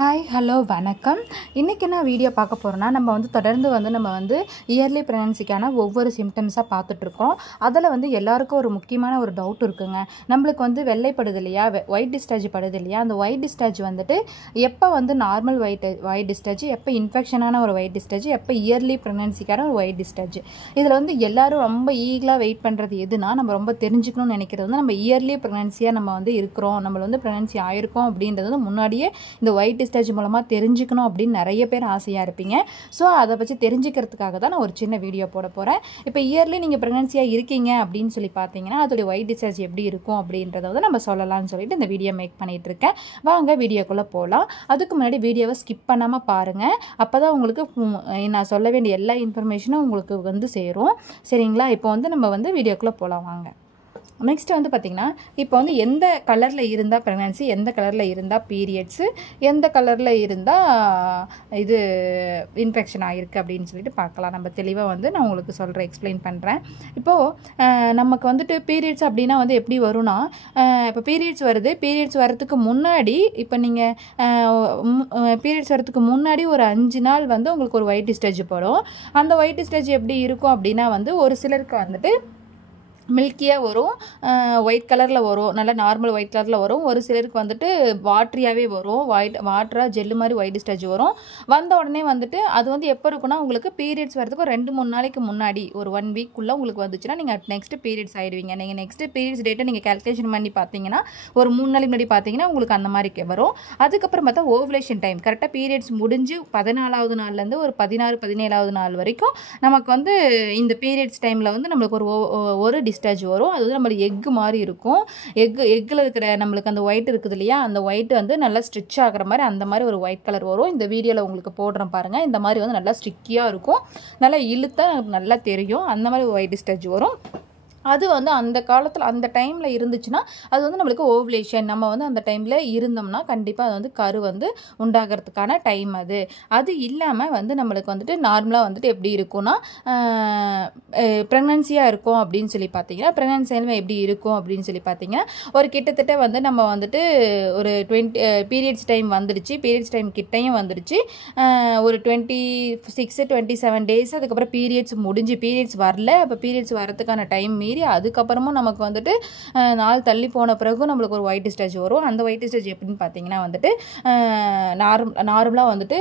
Hi hello வணக்கம். இன்றைக்கி என்ன வீடியோ பார்க்க போகிறோன்னா, நம்ம தொடர்ந்து நம்ம இயர்லி ப்ரெக்னன்சிக்கான ஒவ்வொரு சிம்டம்ஸாக பார்த்துட்ருக்கோம். அதில் எல்லாருக்கும் ஒரு முக்கியமான ஒரு டவுட் இருக்குங்க. நம்மளுக்கு வெள்ளைப்படுது இல்லையா, ஒயிட் டிஸ்சார்ஜ் படுது இல்லையா, அந்த ஒயிட் டிஸ்சார்ஜ் எப்போ நார்மல் ஒயிட் டிஸ்சார்ஜ், எப்போ இன்ஃபெக்ஷனான ஒரு ஒயிட் டிஸ்சார்ஜ், எப்போ இயர்லி ப்ரெக்னன்சிக்கான ஒரு ஒயிட் டிஸ்சார்ஜ். இதில் எல்லாரும் ரொம்ப ஈகலாக வெயிட் பண்ணுறது எதுனா, நம்ம ரொம்ப தெரிஞ்சுக்கணும்னு நினைக்கிறது நம்ம இயர்லி ப்ரெக்னன்சியாக நம்ம இருக்கிறோம், நம்ம ப்ரெக்னன்சி ஆயிருக்கோம் அப்படின்றது முன்னாடியே இந்த ஒயிட் டிஸ்சார்ஜ் மூலமாக தெரிஞ்சுக்கணும் அப்படின்னு நிறைய பேர் ஆசையாக இருப்பீங்க. ஸோ அதை பற்றி தெரிஞ்சுக்கிறதுக்காக தான் நான் ஒரு சின்ன வீடியோ போட போகிறேன். இப்போ இயர்லி நீங்கள் ப்ரெக்னன்சியாக இருக்கீங்க அப்படின்னு சொல்லி பார்த்தீங்கன்னா, அதோடைய ஒயிட் டிஸ்சார்ஜ் எப்படி இருக்கும் அப்படின்றத நம்ம சொல்லலாம்னு சொல்லிட்டு இந்த வீடியோ மேக் பண்ணிகிட்டு இருக்கேன். வாங்க வீடியோக்குள்ளே போகலாம். அதுக்கு முன்னாடி வீடியோவை ஸ்கிப் பண்ணாமல் பாருங்கள். அப்போ தான் உங்களுக்கு நான் சொல்ல வேண்டிய எல்லா இன்ஃபர்மேஷனும் உங்களுக்கு சேரும். சரிங்களா? இப்போ நம்ம வீடியோக்குள்ளே போகலாம் வாங்க. நெக்ஸ்ட் பார்த்திங்கன்னா, இப்போ எந்த கலரில் இருந்தால் ப்ரெக்னன்சி, எந்த கலரில் இருந்தால் பீரியட்ஸு, எந்த கலரில் இருந்தால் இது இன்ஃபெக்ஷன் ஆகிருக்கு அப்படின்னு சொல்லிட்டு பார்க்கலாம். நம்ம தெளிவாக நான் உங்களுக்கு சொல்கிறேன், எக்ஸ்பிளைன் பண்ணுறேன். இப்போது நமக்கு பீரியட்ஸ் அப்படின்னா எப்படி வரும்னா, இப்போ பீரியட்ஸ் வருது, பீரியட்ஸ் வரத்துக்கு முன்னாடி, இப்போ நீங்கள் பீரியட்ஸ் வரத்துக்கு முன்னாடி ஒரு 5 நாள் உங்களுக்கு ஒரு ஒயிட் டிஸ்சார்ஜ் போடும். அந்த ஒயிட் டிஸ்சார்ஜ் எப்படி இருக்கும் அப்படின்னா ஒரு சிலருக்கு மில்கியாக வரும், ஒயிட் கலரில் வரும், நல்லா நார்மல் ஒயிட் கலரில் வரும். ஒரு சிலருக்கு வாட்ரியாகவே வரும், வாட்டராக ஜெல்லு மாதிரி ஒயிட் டிஸ்சார்ஜ் வரும். வந்த உடனே அது எப்போ இருக்குன்னா, உங்களுக்கு பீரியட்ஸ் வரதுக்கு ஒரு 2-3 நாளைக்கு முன்னாடி, ஒரு 1 வீக்குள்ளே உங்களுக்கு வந்துச்சுன்னா நீங்கள் நெக்ஸ்ட் பீரியட்ஸ் ஆகிடுவீங்க. நீங்கள் நெக்ஸ்ட் பீரியட்ஸ் டேட்டை நீங்கள் கால்குலேஷன் பண்ணி பார்த்தீங்கன்னா, ஒரு 3 நாளைக்கு முன்னாடி பார்த்தீங்கன்னா உங்களுக்கு அந்த மாதிரி வரும். அதுக்கப்புறம் பார்த்தா ஓவுலேஷன் டைம் கரெக்டாக பீரியட்ஸ் முடிஞ்சு 14வது நாள்லேருந்து ஒரு 16-17வது நாள் வரைக்கும் நமக்கு இந்த பீரியட்ஸ் டைமில் நம்மளுக்கு ஒரு டிஸ்சார்ஜ் வரும். அது நம்மளுக்கு எக்கு மாதிரி இருக்கும். எக்கில் இருக்கிற நம்மளுக்கு அந்த ஒயிட் இருக்குது இல்லையா, அந்த ஒயிட் நல்லா ஸ்ட்ரிச் ஆகிற மாதிரி அந்த மாதிரி ஒரு ஒயிட் கலர் வரும். இந்த வீடியோவில் உங்களுக்கு போடுறேன் பாருங்கள். இந்த மாதிரி நல்லா ஸ்ட்ரிக்கியாக இருக்கும், நல்லா இழுத்தா நல்லா தெரியும். அந்த மாதிரி ஒயிட் டிஸ்சார்ஜ் வரும். அது அந்த காலத்தில் அந்த டைமில் இருந்துச்சுன்னா அது நம்மளுக்கு ஓவுலேஷன். நம்ம அந்த டைமில் இருந்தோம்னா கண்டிப்பாக அது கரு உண்டாகிறதுக்கான டைம். அது இல்லாமல் நம்மளுக்கு நார்மலாக எப்படி இருக்கும்னா, ப்ரெக்னன்சியாக இருக்கும் அப்படின்னு சொல்லி பார்த்தீங்கன்னா, ப்ரெக்னன்சியில் எப்படி இருக்கும் அப்படின்னு சொல்லி பார்த்தீங்கன்னா, ஒரு கிட்டத்தட்ட நம்ம ஒரு 20 பீரியட்ஸ் டைம் வந்துடுச்சு, பீரியட்ஸ் டைம் கிட்டையும் வந்துடுச்சு, ஒரு 26-27 டேஸ். அதுக்கப்புறம் பீரியட்ஸ் முடிஞ்சு, பீரியட்ஸ் வரல, அப்போ பீரியட்ஸ் வரதுக்கான டைம் அதுக்கப்புறமும் நமக்கு நாள் தள்ளி போன பிறகு நம்மளுக்கு ஒரு ஒயிட் டிஸ்சார்ஜ் வரும். அந்த ஒயிட் டிஸ்சார்ஜ் எப்படின்னு பார்த்தீங்கன்னா நார்மலாக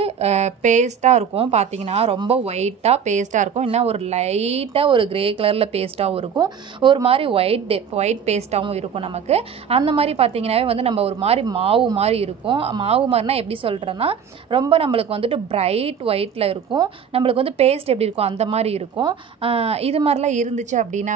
பேஸ்ட்டாக இருக்கும். பார்த்தீங்கன்னா ரொம்ப ஒயிட்டாக பேஸ்ட்டாக இருக்கும். இன்னும் ஒரு லைட்டாக ஒரு கிரே கலரில் பேஸ்ட்டாகவும் இருக்கும், ஒரு மாதிரி ஒயிட் பேஸ்ட்டாகவும் இருக்கும். நமக்கு அந்த மாதிரி பார்த்தீங்கன்னாவே நம்ம ஒரு மாதிரி மாவு மாதிரி இருக்கும். மாவு மாதிரினா எப்படி சொல்கிறேன்னா, ரொம்ப நம்மளுக்கு பிரைட் ஒயிட்டில் இருக்கும். நம்மளுக்கு பேஸ்ட் எப்படி இருக்கும் அந்த மாதிரி இருக்கும். இது மாதிரிலாம் இருந்துச்சு அப்படின்னா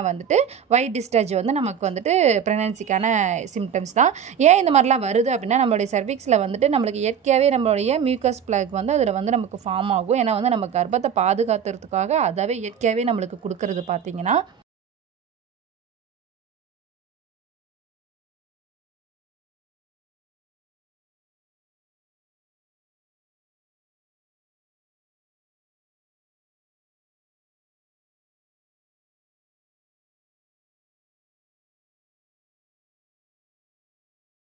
ஒயிட் டிஸ்சார்ஜ் நமக்கு ப்ரெக்னன்சிக்கான சிம்டம்ஸ் தான். ஏன் இந்த மாதிரிலாம் வருது அப்படின்னா, நம்மளுடைய சர்விக்ஸில் நம்மளுக்கு இயற்கையாகவே நம்மளுடைய மியூக்கஸ் பிளக் அதில் நமக்கு ஃபார்ம் ஆகும். ஏன்னா நம்ம கர்ப்பத்தை பாதுகாத்துறதுக்காக அதாவே இயற்கையாகவே நம்மளுக்கு கொடுக்கறது பார்த்தீங்கன்னா.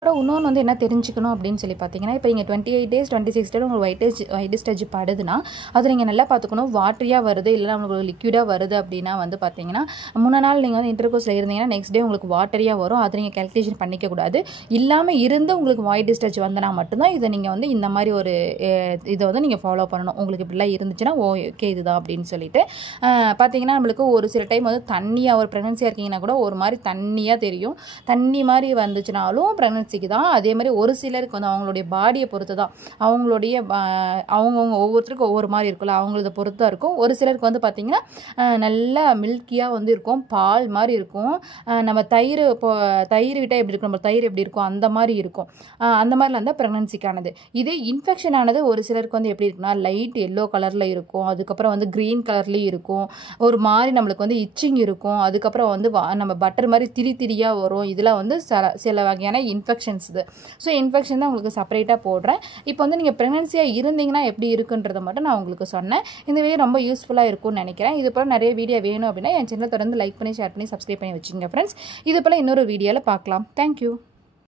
அப்புறம் இன்னொன்று என்ன தெரிஞ்சுக்கணும் அப்படின்னு சொல்லி பார்த்தீங்கன்னா, இப்போ நீங்கள் 28 டேஸ் 26 டேஸ் உங்களுக்கு ஒயிட் டிஸ்சார்ஜ் படுதுன்னா, அது நீங்கள் நல்லா பார்த்துக்கணும். வாட்டரியாக வருது இல்லை உங்களுக்கு லிக்விடாக வருது அப்படின்னா பார்த்தீங்கன்னா, முன்ன நாள் நீங்கள் இன்டர்கோர்ஸில் இருந்தீங்கன்னா நெக்ஸ்ட் டே உங்களுக்கு வாட்டரியாக வரும். அதை நீங்கள் கால்குலேஷன் பண்ணிக்கக்கூடாது. இல்லாமல் இருந்து உங்களுக்கு ஒயிட் டிஸ்சார்ஜ் வந்தனா மட்டும்தான் இதை நீங்கள் இந்த மாதிரி ஒரு இதை நீங்கள் ஃபாலோ பண்ணணும். உங்களுக்கு இப்படிலாம் இருந்துச்சுன்னா ஓகே இதுதான் அப்படின்னு சொல்லிட்டு பார்த்தீங்கன்னா, நம்மளுக்கு ஒரு சில டைம் தண்ணியாக ஒரு ப்ரெக்னன்சியாக இருக்கீங்கன்னா கூட ஒரு மாதிரி தண்ணியாக தெரியும். தண்ணி மாதிரி வந்துச்சுனாலும் ப்ரெக்னன்சி தான். அதே மாதிரி ஒரு சிலருக்கு அவங்களுடைய பாடியை பொறுத்து தான், அவங்களுடைய அவங்கவுங்க ஒவ்வொருத்தருக்கும் ஒவ்வொரு மாதிரி இருக்குல்ல, அவங்களத பொறுத்து தான் இருக்கும். ஒரு சிலருக்கு பார்த்தீங்கன்னா நல்லா மில்கியாக இருக்கும், பால் மாதிரி இருக்கும். நம்ம தயிர் விட்டால் எப்படி இருக்கும், நம்ம தயிர் எப்படி இருக்கும் அந்த மாதிரி இருக்கும். அந்த மாதிரிலாம் இருந்தால் ப்ரெக்னன்சிக்கானது. இதே இன்ஃபெக்ஷன் ஆனது ஒரு சிலருக்கு எப்படி இருக்குன்னா, லைட் எல்லோ கலரில் இருக்கும், அதுக்கப்புறம் க்ரீன் கலர்லேயும் இருக்கும், ஒரு மாதிரி நம்மளுக்கு இச்சிங் இருக்கும், அதுக்கப்புறம் நம்ம பட்டர் மாதிரி திரியாக வரும். இதெல்லாம் சில வகையான இன்ஃபெக்ஷன்ஸ். ஸோ இன்ஃபெக்ஷன் தான் உங்களுக்கு செப்பரேட்டாக போடுறேன். இப்போ நீங்கள் ப்ரெக்னன்சியாக இருந்தீங்கன்னா எப்படி இருக்குன்றதை மட்டும் நான் உங்களுக்கு சொன்னேன். இந்த வீடியோ ரொம்ப யூஸ்ஃபுல்லாக இருக்கும்னு நினைக்கிறேன். இது போல் நிறைய வீடியோ வேணும் அப்படின்னா என் சேனலை தொடர்ந்து லைக் பண்ணி, ஷேர் பண்ணி, சப்ஸ்கிரைப் பண்ணி வச்சுங்க ஃப்ரெண்ட்ஸ். இது போல் இன்னொரு வீடியோவில் பார்க்கலாம். தேங்க்யூ.